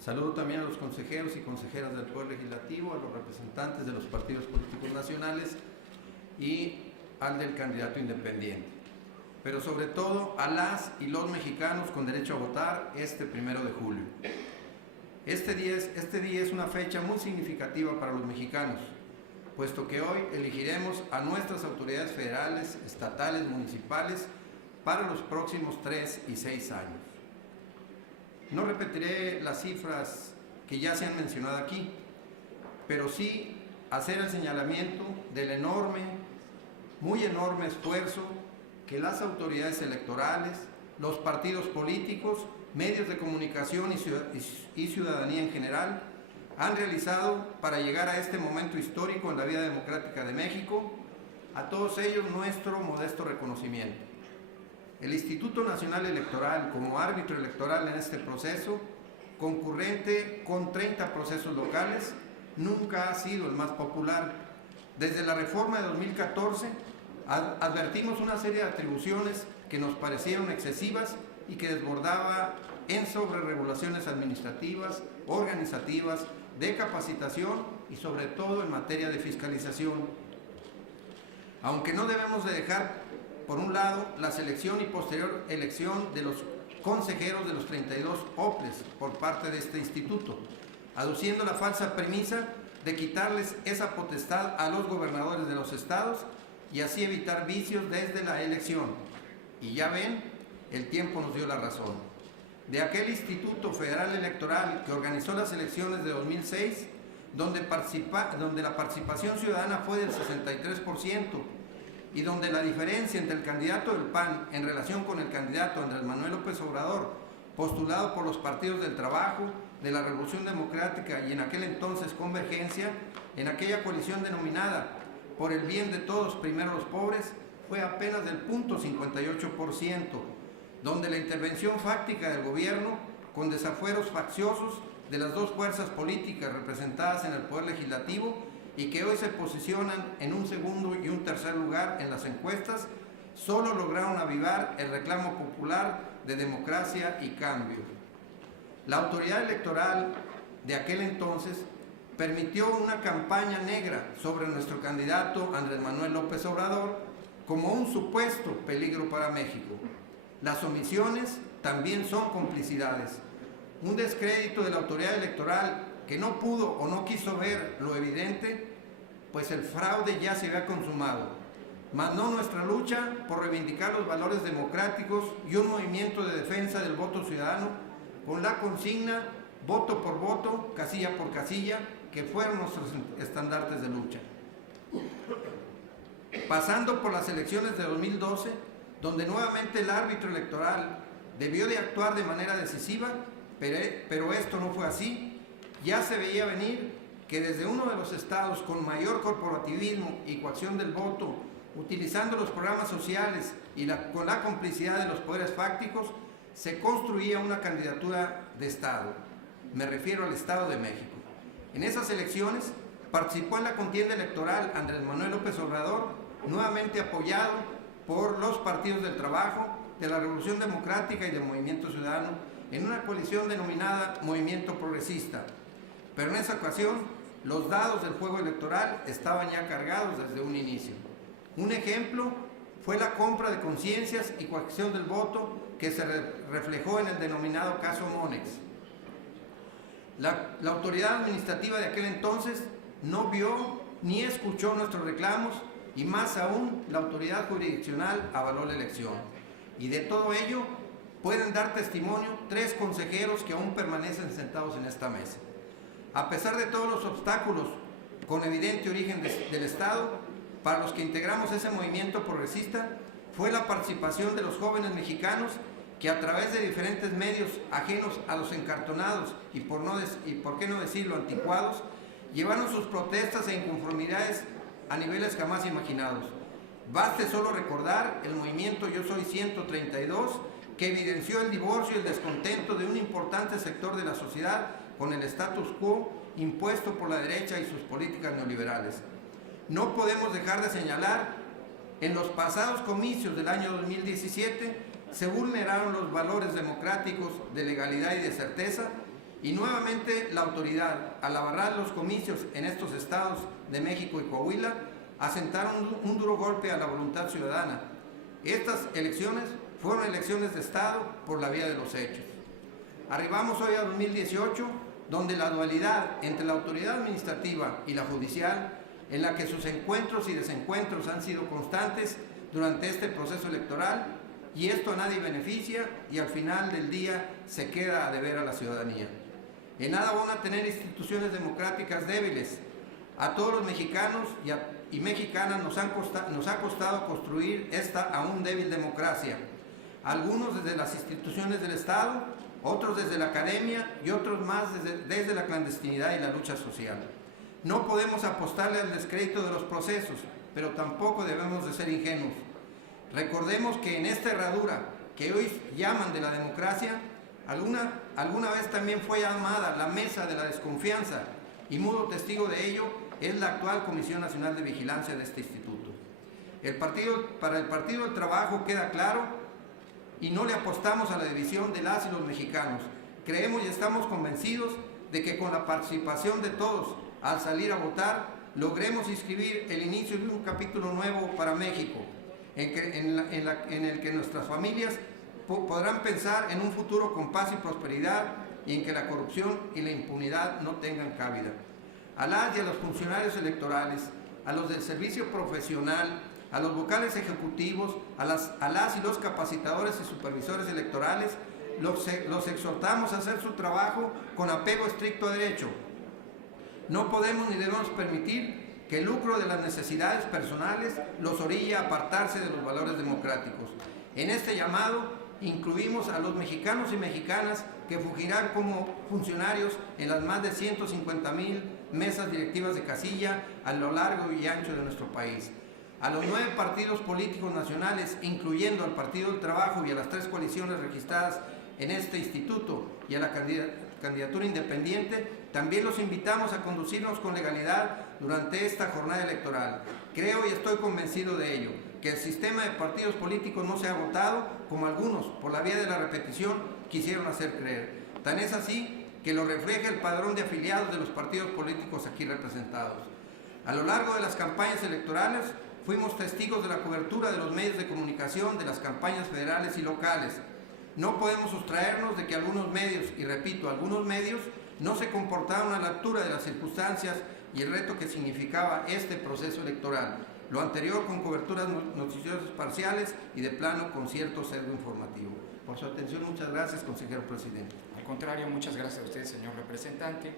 Saludo también a los consejeros y consejeras del Poder Legislativo, a los representantes de los partidos políticos nacionales y al del candidato independiente. Pero sobre todo a las y los mexicanos con derecho a votar este 1 de julio. Este día es una fecha muy significativa para los mexicanos, puesto que hoy elegiremos a nuestras autoridades federales, estatales, municipales para los próximos 3 y 6 años. No repetiré las cifras que ya se han mencionado aquí, pero sí hacer el señalamiento del muy enorme esfuerzo que las autoridades electorales, los partidos políticos, medios de comunicación y ciudadanía en general han realizado para llegar a este momento histórico en la vida democrática de México. A todos ellos nuestro modesto reconocimiento. El Instituto Nacional Electoral, como árbitro electoral en este proceso, concurrente con 30 procesos locales, nunca ha sido el más popular. Desde la reforma de 2014, advertimos una serie de atribuciones que nos parecieron excesivas y que desbordaba en sobreregulaciones administrativas, organizativas, de capacitación y sobre todo en materia de fiscalización. Aunque no debemos de dejar por un lado la selección y posterior elección de los consejeros de los 32 OPLES por parte de este instituto, aduciendo la falsa premisa de quitarles esa potestad a los gobernadores de los estados y así evitar vicios desde la elección. Y ya ven, el tiempo nos dio la razón. De aquel Instituto Federal Electoral que organizó las elecciones de 2006, donde la participación ciudadana fue del 63%, y donde la diferencia entre el candidato del PAN en relación con el candidato Andrés Manuel López Obrador, postulado por los partidos del Trabajo, de la Revolución Democrática y en aquel entonces Convergencia, en aquella coalición denominada Por el bien de todos, primero los pobres, fue apenas del 0.58%, donde la intervención fáctica del gobierno, con desafueros facciosos de las dos fuerzas políticas representadas en el Poder Legislativo, y que hoy se posicionan en un segundo y un tercer lugar en las encuestas, solo lograron avivar el reclamo popular de democracia y cambio. La autoridad electoral de aquel entonces permitió una campaña negra sobre nuestro candidato Andrés Manuel López Obrador como un supuesto peligro para México. Las omisiones también son complicidades. Un descrédito de la autoridad electoral que no pudo o no quiso ver lo evidente, pues el fraude ya se había consumado. Mas no nuestra lucha por reivindicar los valores democráticos y un movimiento de defensa del voto ciudadano con la consigna voto por voto, casilla por casilla, que fueron nuestros estandartes de lucha. Pasando por las elecciones de 2012, donde nuevamente el árbitro electoral debió de actuar de manera decisiva, pero esto no fue así. Ya se veía venir que desde uno de los estados con mayor corporativismo y coacción del voto, utilizando los programas sociales y con la complicidad de los poderes fácticos, se construía una candidatura de estado. Me refiero al Estado de México. En esas elecciones participó en la contienda electoral Andrés Manuel López Obrador, nuevamente apoyado por los partidos del Trabajo, de la Revolución Democrática y del Movimiento Ciudadano, en una coalición denominada Movimiento Progresista. Pero en esa ocasión, los dados del juego electoral estaban ya cargados desde un inicio. Un ejemplo fue la compra de conciencias y coacción del voto que se reflejó en el denominado caso Monex. La autoridad administrativa de aquel entonces no vio ni escuchó nuestros reclamos y más aún la autoridad jurisdiccional avaló la elección. Y de todo ello pueden dar testimonio 3 consejeros que aún permanecen sentados en esta mesa. A pesar de todos los obstáculos con evidente origen del Estado, para los que integramos ese movimiento progresista, fue la participación de los jóvenes mexicanos que a través de diferentes medios ajenos a los encartonados y por qué no decirlo anticuados, llevaron sus protestas e inconformidades a niveles jamás imaginados. Baste solo recordar el movimiento Yo Soy 132, que evidenció el divorcio y el descontento de un importante sector de la sociedad con el status quo impuesto por la derecha y sus políticas neoliberales. No podemos dejar de señalar, en los pasados comicios del año 2017 se vulneraron los valores democráticos de legalidad y de certeza, Y nuevamente la autoridad, al abarrar los comicios en estos estados de México y Coahuila, asentaron un duro golpe a la voluntad ciudadana. Estas elecciones fueron elecciones de Estado por la vía de los hechos. Arribamos hoy a 2018, donde la dualidad entre la autoridad administrativa y la judicial, en la que sus encuentros y desencuentros han sido constantes durante este proceso electoral, y esto a nadie beneficia y al final del día se queda a deber a la ciudadanía. En nada van a tener instituciones democráticas débiles. A todos los mexicanos y mexicanas nos ha costado construir esta aún débil democracia. Algunos desde las instituciones del Estado, otros desde la academia y otros más desde la clandestinidad y la lucha social. No podemos apostarle al descrédito de los procesos, pero tampoco debemos de ser ingenuos. Recordemos que en esta herradura que hoy llaman de la democracia, alguna vez también fue llamada la mesa de la desconfianza, y mudo testigo de ello es la actual Comisión Nacional de Vigilancia de este instituto. Para el Partido del Trabajo queda claro, y no le apostamos a la división de las y los mexicanos. Creemos y estamos convencidos de que con la participación de todos, al salir a votar, logremos inscribir el inicio de un capítulo nuevo para México, en el que nuestras familias podrán pensar en un futuro con paz y prosperidad, y en que la corrupción y la impunidad no tengan cabida. A las y a los funcionarios electorales, a los del servicio profesional, a los vocales ejecutivos, a las y los capacitadores y supervisores electorales, los exhortamos a hacer su trabajo con apego estricto a derecho. No podemos ni debemos permitir que el lucro de las necesidades personales los orille a apartarse de los valores democráticos. En este llamado incluimos a los mexicanos y mexicanas que fungirán como funcionarios en las más de 150,000 mesas directivas de casilla a lo largo y ancho de nuestro país. A los 9 partidos políticos nacionales, incluyendo al Partido del Trabajo y a las 3 coaliciones registradas en este instituto y a la candidatura independiente, también los invitamos a conducirnos con legalidad durante esta jornada electoral. Creo y estoy convencido de ello, que el sistema de partidos políticos no se ha agotado, como algunos, por la vía de la repetición, quisieron hacer creer. Tan es así que lo refleja el padrón de afiliados de los partidos políticos aquí representados. A lo largo de las campañas electorales, fuimos testigos de la cobertura de los medios de comunicación de las campañas federales y locales. No podemos sustraernos de que algunos medios, y repito, algunos medios, no se comportaron a la altura de las circunstancias y el reto que significaba este proceso electoral. Lo anterior con coberturas noticiosas parciales y de plano con cierto sesgo informativo. Por su atención, muchas gracias, consejero presidente. Al contrario, muchas gracias a usted, señor representante.